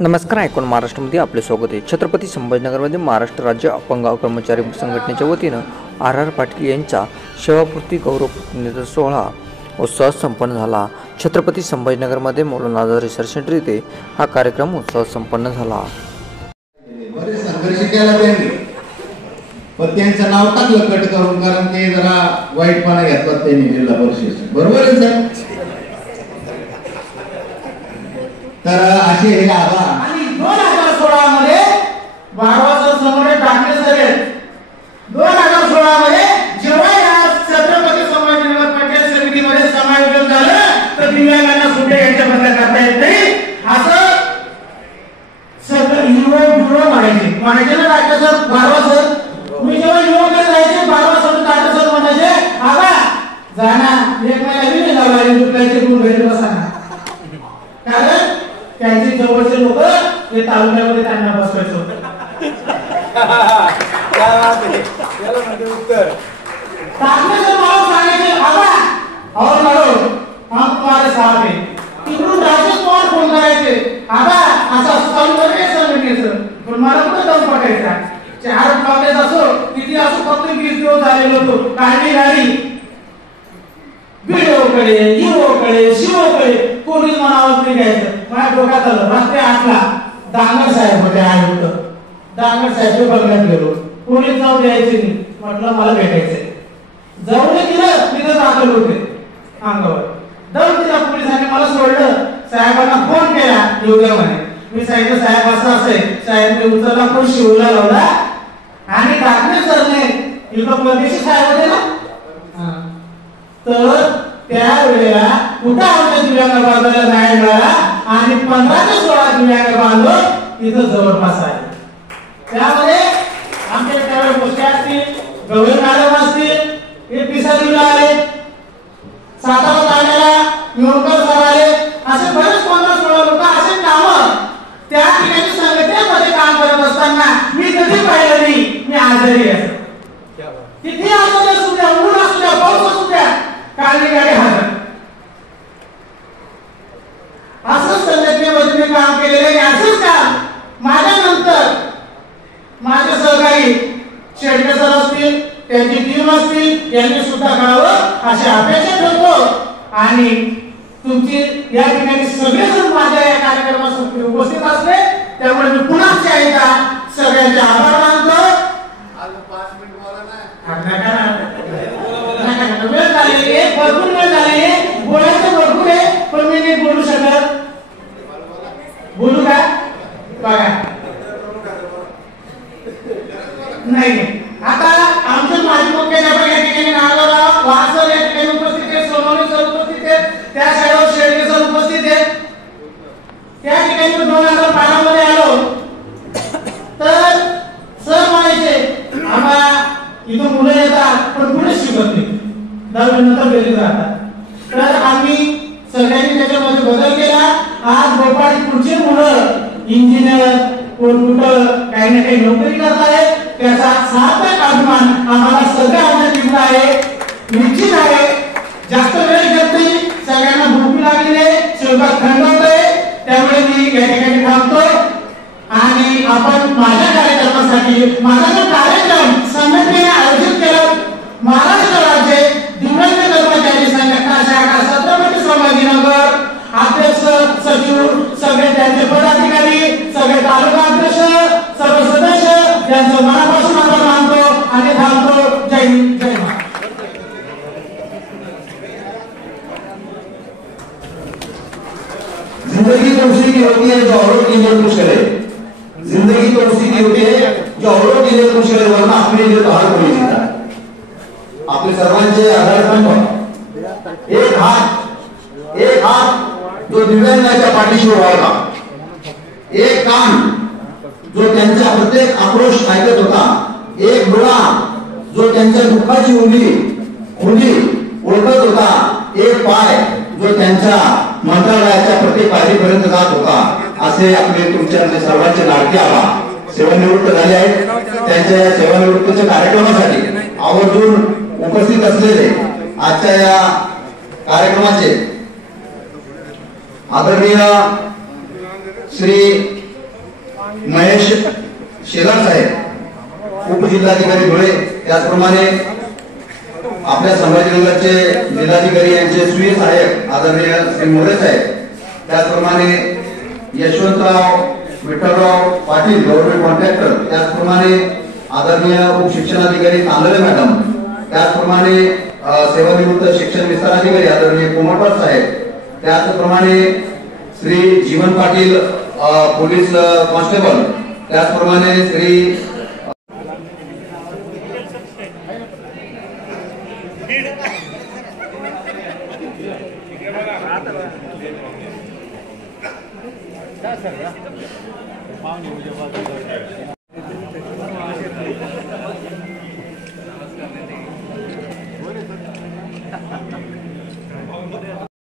नमस्कार. ऐकून महाराष्ट्रामध्ये आपले स्वागत आहे. छत्रपती संभाजीनगरमध्ये महाराष्ट्र राज्य अपंग कर्मचारी संघटनेच्या वतीनं आर पाटील यांचा सेवापूर्ती गौरव प्रतिनिधी सोहळा उत्सवात संपन्न झाला. छत्रपती संभाजीनगरमध्ये मौलाना आझाद रिसर्च सेंटर येथे हा कार्यक्रम उत्सवात संपन्न झाला. बरेच संघर्ष केला त्यांनी, पण त्यांचं नाव टाकलं कट करून, कारण ते जरा वाईटपणा घेतला त्यांनी जिल्हा परिषद. बरोबर आहे सर. तर असे हे आबा आणि 2016 मध्ये बाळासाहेब समोर टाकले सगळे. 2016 मध्ये जेव्हा या छत्रपती संभाजीनगर पंचायत समितीमध्ये समायोजन झालं तर दिव्यांगांना सुट्ट्या घ्यायच्या बंद करता येत नाही असं सगळं युवक म्हणायचे ना. डॉक्टर सर बारवा सर, मी जेव्हा युवकडे जायचे बारवा सर डॉक्टर सर म्हणायचे आबा जाना एक महिना मी झाला युवकाचे गुण घरी बसणार, कारण त्यांचे जवळचे लोक हे तालुक्यामध्ये त्यांना बसवायचं होतं. और मॅडम हम तुम्हारे साथ हैं. तिकडून राजेश पवार फोन करायचे आबा असं चालू करायचं संघटनेचं, पण मला कुठं जाऊन पटायचा. 4 कॉलेज असो किती असो, फक्त 20 दिवस झालेलो होतो. काढली गाडी बिडोकडे युवकडे शिवकडे कोणीच मला आवाज नाही घ्यायचं. माझ्या डोक्यात आलं रात्री 8ला डांगर साहेब होते आयुक्त. डांगर साहेब बघण्यात गेलो, कोणीच जाऊ द्यायचे नाही. म्हटलं मला भेटायचंय. जाऊन गेलं तिथं दाखल होते अंगावर. जाऊन तिला पोलिसांनी मला सोडलं. साहेबांना फोन केला येऊ द्या म्हणे. मी सांगितलं साहेब असं असेल. साहेब उचलला फोन शिवला लावला आणि दाखले सरने इथं परदेशी साहेब होते ना, तर त्या वेळेला कुठं आमच्या दिव्यांग बांधवाला न्याय मिळाला आणि 15 ते 16 दिव्यांग बांधव इथं जवळपास आहे. त्यामध्ये आमच्या त्यावेळेस गोष्टी असतील, गवळी मॅडम असतील, हे पिसाजीला आले, सातारा तांड्याला निवडकर सर आले, असे बरेच 15-16 लोक असे नावं त्या ठिकाणी संघटनेमध्ये काम करत असताना मी कधी पाहिलं नाही. मी आजारी आहे किती आजारी असू द्या, ऊन असू द्या, पाऊस असू द्या, काळजी गाडी हजर. असं संघटनेमध्ये मी काम केलेलं आहे. असंच काम माझ्यानंतर माझे सहकारी शेडके सर असतील, त्यांची टीम असतील, यांनी सुद्धा करावं अशी अपेक्षा ठेवतो. आणि तुमची या ठिकाणी सगळेजण माझ्या या कार्यक्रमात उपस्थित असले, त्यामुळे मी पुन्हा एकदा सगळ्यांचे आभार मानतो. वेळ झालेली आहे, भरपूर वेळ झाली आहे, बोलायचं भरपूर आहे, पण मी नाही बोलू शकत. बोलू का बघा नाही. आता आमचे माजी मुख्याध्यापक या ठिकाणी नागराव वासर या ठिकाणी उपस्थित आहेत, सोनवणे सर उपस्थित आहेत, त्या साईडवर शेळके सर उपस्थित आहेत. त्या ठिकाणी 2012 मध्ये आलो तर सर म्हणायचे आम्हाला इथून मुलं येतात पण पुढे शिकत नाही, 10वी नंतर घरी राहतात. तर आम्ही सगळ्यांनी त्याच्यामध्ये बदल केला. आज गोपाळी पुढचे मुलं इंजिनियर कोण कुठं काही ना काही नोकरी करत आहेत, त्याचा सार्थक अभिमान आम्हाला सगळ्या आमच्या टीमला आहे. निश्चित आहे जास्त वेळ घेत नाही, सगळ्यांना भूक लागलेली आहे, स्वयंपाक थंड होतोय, त्यामुळे मी या ठिकाणी थांबतो. आणि आपण माझ्या कार्यक्रमासाठी माझा जो कार्यक्रम संघटनेने आयोजित केला, महाराष्ट्र राज्य दिव्यांग कर्मचारी संघटना शाखा छत्रपती संभाजीनगर, अध्यक्ष सचिव सगळे त्यांचे पदाधिकारी, सगळे तालुका अध्यक्ष, सर्व सदस्य यांचं मनापासून आभार मानतो आणि थांबतो. जय हिंद, जय महाराष्ट्र. जिंदगी तो उसी की होती है जो औरों के लिए कुछ करे. जिंदगी तो उसी की होती है जो औरों के लिए कुछ करे, वरना अपने लिए तो हर कोई जीता है. आपले सर्वांचे आधारस्तंभ एक हात जो दिव्यांगाच्या पाठीशी उभा होता, एक कान जो त्यांचा प्रत्येक आक्रोश ऐकत होता, एक डोळा जो त्यांच्या दुःखाची खोली ओळखत होता, एक पाय जो त्यांच्या मंत्रालयाच्या प्रत्येक पायरीपर्यंत जात होता. असे आपले तुमच्या सर्वांचे लाडके आबा सेवानिवृत्त झाले आहेत. त्यांच्या या सेवानिवृत्तीच्या कार्यक्रमासाठी आवर्जून उपस्थित असलेले आजच्या या कार्यक्रमाचे आदरणीय श्री महेश शेलार साहेब उपजिल्हाधिकारी धुळे, त्याचप्रमाणे आपल्या संभाजीनगरचे जिल्हाधिकारी यांचे स्वीय सहाय्यक आदरणीय श्री मोरे साहेब, त्याचप्रमाणे यशवंतराव विठ्ठलराव पाटील गव्हर्नमेंट कॉन्ट्रॅक्टर, त्याचप्रमाणे आदरणीय उपशिक्षणाधिकारी तांदळे मॅडम, त्याचप्रमाणे सेवानिवृत्त शिक्षण विस्तार अधिकारी आदरणीय कोमटवार साहेब, त्याचप्रमाणे श्री जीवन पाटील पोलीस कॉन्स्टेबल, त्याचप्रमाणे श्री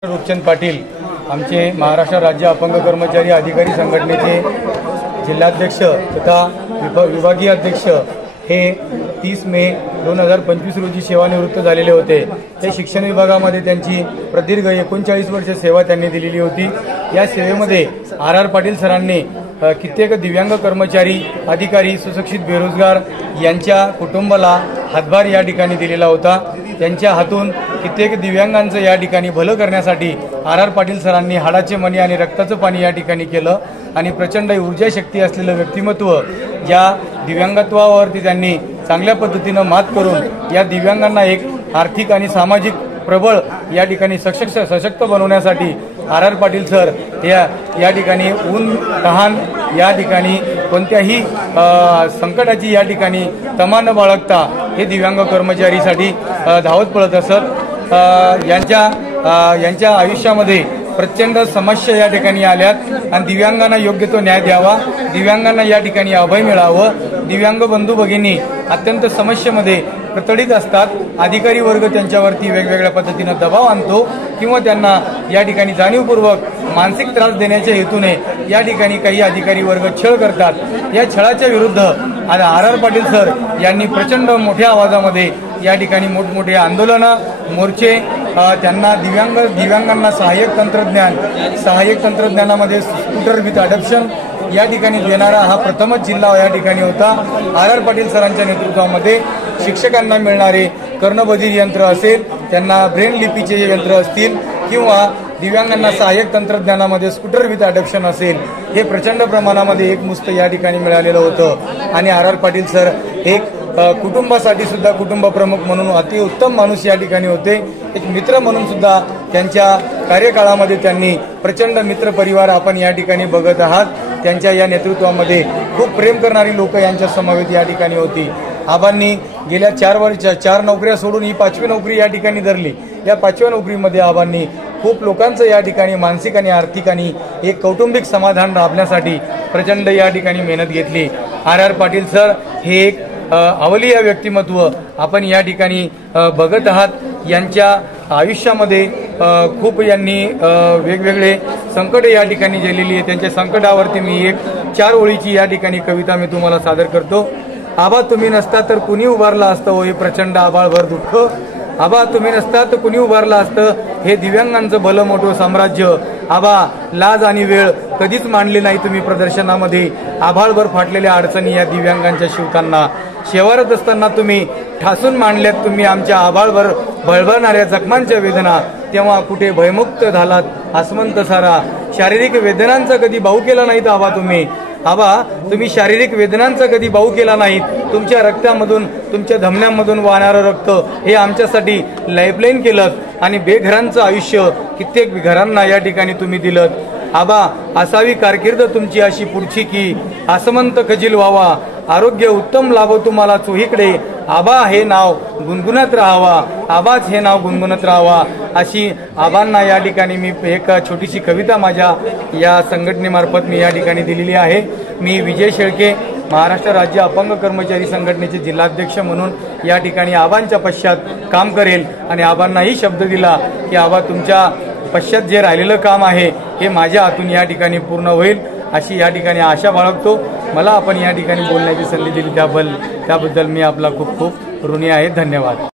रूपचंद पाटील आमचे महाराष्ट्र राज्य अपंग कर्मचारी अधिकारी संघटनेचे जिल्हाध्यक्ष तथा विभागीय अध्यक्ष हे 30 मे 2025 रोजी सेवानिवृत्त झालेले होते। ते शिक्षण विभागामध्ये त्यांची प्रदीर्घ 39 वर्ष सेवा त्यांनी दिलेली होती। या सेवेमध्ये आर पाटील सरांनी कित्येक दिव्यांग कर्मचारी, अधिकारी, सुशिक्षित बेरोजगार यांच्या कुटुंबाला हातभार या ठिकाणी दिलेला होता। त्यांच्या हातून कित्येक दिव्यांगांचं या ठिकाणी भलं करण्यासाठी आर पाटील सरांनी हाडाचे मणी आणि रक्ताचं पाणी या ठिकाणी केलं आणि प्रचंड ऊर्जा शक्ती असलेलं व्यक्तिमत्व ज्या दिव्यांगत्वावरती त्यांनी चांगल्या पद्धतीनं मात करून या दिव्यांगांना एक आर्थिक आणि सामाजिक प्रबळ या ठिकाणी सशक्त बनवण्यासाठी आर पाटील सर या ठिकाणी ऊन तहान या ठिकाणी कोणत्याही संकटाची या ठिकाणी तमा न बाळगता हे दिव्यांग कर्मचारीसाठी धावत पळत असत। यांच्या आयुष्यामध्ये प्रचंड समस्या या ठिकाणी आल्यात आणि दिव्यांगांना योग्य तो न्याय द्यावा, दिव्यांगांना या ठिकाणी अभय मिळावं। दिव्यांग बंधू भगिनी अत्यंत समस्येमध्ये प्रतडीत असतात। अधिकारी वर्ग त्यांच्यावरती वेगवेगळ्या पद्धतीने दबाव आणतो किंवा त्यांना या ठिकाणी जाणीवपूर्वक मानसिक त्रास देण्याच्या हेतूने या ठिकाणी काही अधिकारी वर्ग छळ करतात। या छळाच्या विरुद्ध आर पाटील सर यांनी प्रचंड मोठ्या आवाजामध्ये या ठिकाणी मोठमोठे आंदोलनं, मोर्चे, त्यांना दिव्यांगांना सहाय्यक तंत्रज्ञानामध्ये स्कूटर विथ अडॉप्शन या ठिकाणी देणारा हा प्रथमच जिल्हा या ठिकाणी होता। आर पाटील सरांच्या नेतृत्वामध्ये शिक्षकांना मिळणारे कर्णबधीर यंत्र असेल, त्यांना ब्रेन लिपीचे यंत्र असतील किंवा दिव्यांगांना सहाय्यक तंत्रज्ञानामध्ये स्कूटर विथ अडॉप्शन असेल, हे प्रचंड प्रमाणामध्ये एकमुस्त या ठिकाणी मिळालेलं होतं। आणि आर पाटील सर एक कुटुंबासाठी सुद्धा कुटुंब प्रमुख म्हणून अतिउत्तम माणूस या ठिकाणी होते। एक मित्र म्हणून सुद्धा त्यांच्या कार्यकाळामध्ये त्यांनी प्रचंड मित्र परिवार आपण या ठिकाणी बघत आहात। त्यांच्या या नेतृत्वामध्ये खूप प्रेम करणारी लोक यांच्या समवेत या ठिकाणी होती। आबांनी गेल्या 4 नोकऱ्या सोडून ही 5वी नोकरी या ठिकाणी धरली। या 5व्या नोकरीमध्ये आबांनी खूप लोकांचं या ठिकाणी मानसिक आणि आर्थिक आणि एक कौटुंबिक समाधान राबण्यासाठी प्रचंड या ठिकाणी मेहनत घेतली। आर पाटील सर हे एक अवलिया व्यक्तिमत्व आपण या ठिकाणी बघत आहात। यांच्या आयुष्यामध्ये खूप यांनी वेगवेगळे संकट या ठिकाणी झेललेली आहे। त्यांच्या संकटावरती मी एक 4 ओळीची या ठिकाणी कविता मी तुम्हाला सादर करतो। आबा तुम्ही नसता तर कुणी उभारला असतं हो हे प्रचंड आबाळभर दुःख, आबा तुम्ही नसता तर कुणी उभारला असतं हे दिव्यांगांचं भलं मोठं साम्राज्य। आबा लाज आणि वेळ कधीच मांडले नाही तुम्ही प्रदर्शनामध्ये, आभाळभर फाटलेल्या अडचणी या दिव्यांगांच्या शिवताना शेवारत असताना तुम्ही ठासून मांडल्यात तुम्ही आमच्या आभाळभर बळबळणाऱ्या जखमांच्या वेदना। तेव्हा कुठे भयमुक्त झालात आसमंत सारा, शारीरिक वेदनांचा कधी भाऊ केला नाहीत आबा तुम्ही शारीरिक वेदनांचा कधी भाऊ केला नाहीत। तुमच्या रक्तामधून तुमच्या धमन्यांमधून वाहणारं रक्त हे आमच्यासाठी लाईफलाईन केलं आणि बेघरांचं आयुष्य कित्येक घरांना या ठिकाणी तुम्ही दिलं। आबा असावी कारकीर्द तुमची अशी पुढची की आसमंत खजील व्हावा, आरोग्य उत्तम लाभो तुम्हाला चोहीकडे, आबा हे नाव गुणगुणत राहावा, आबाच हे नाव गुणगुणत राहावा। अशी आबांना या ठिकाणी मी एक छोटीशी कविता माझ्या या संघटनेमार्फत मी या ठिकाणी दिलेली आहे। मी विजय शेळके महाराष्ट्र राज्य अपंग कर्मचारी संघटनेचे जिल्हाध्यक्ष म्हणून या ठिकाणी आबांच्या पश्चात काम करेल आणि आबांनाही शब्द दिला की आबा तुमच्या पश्चात जे राहिलेलं काम आहे हे माझ्या हातून या ठिकाणी पूर्ण होईल अशी या ठिकाणी आशा बाळगतो। मला आपण या ठिकाणी बोलण्याची संधी दिली त्याबद्दल मी आपला खूप खूप ऋणी आहे। धन्यवाद।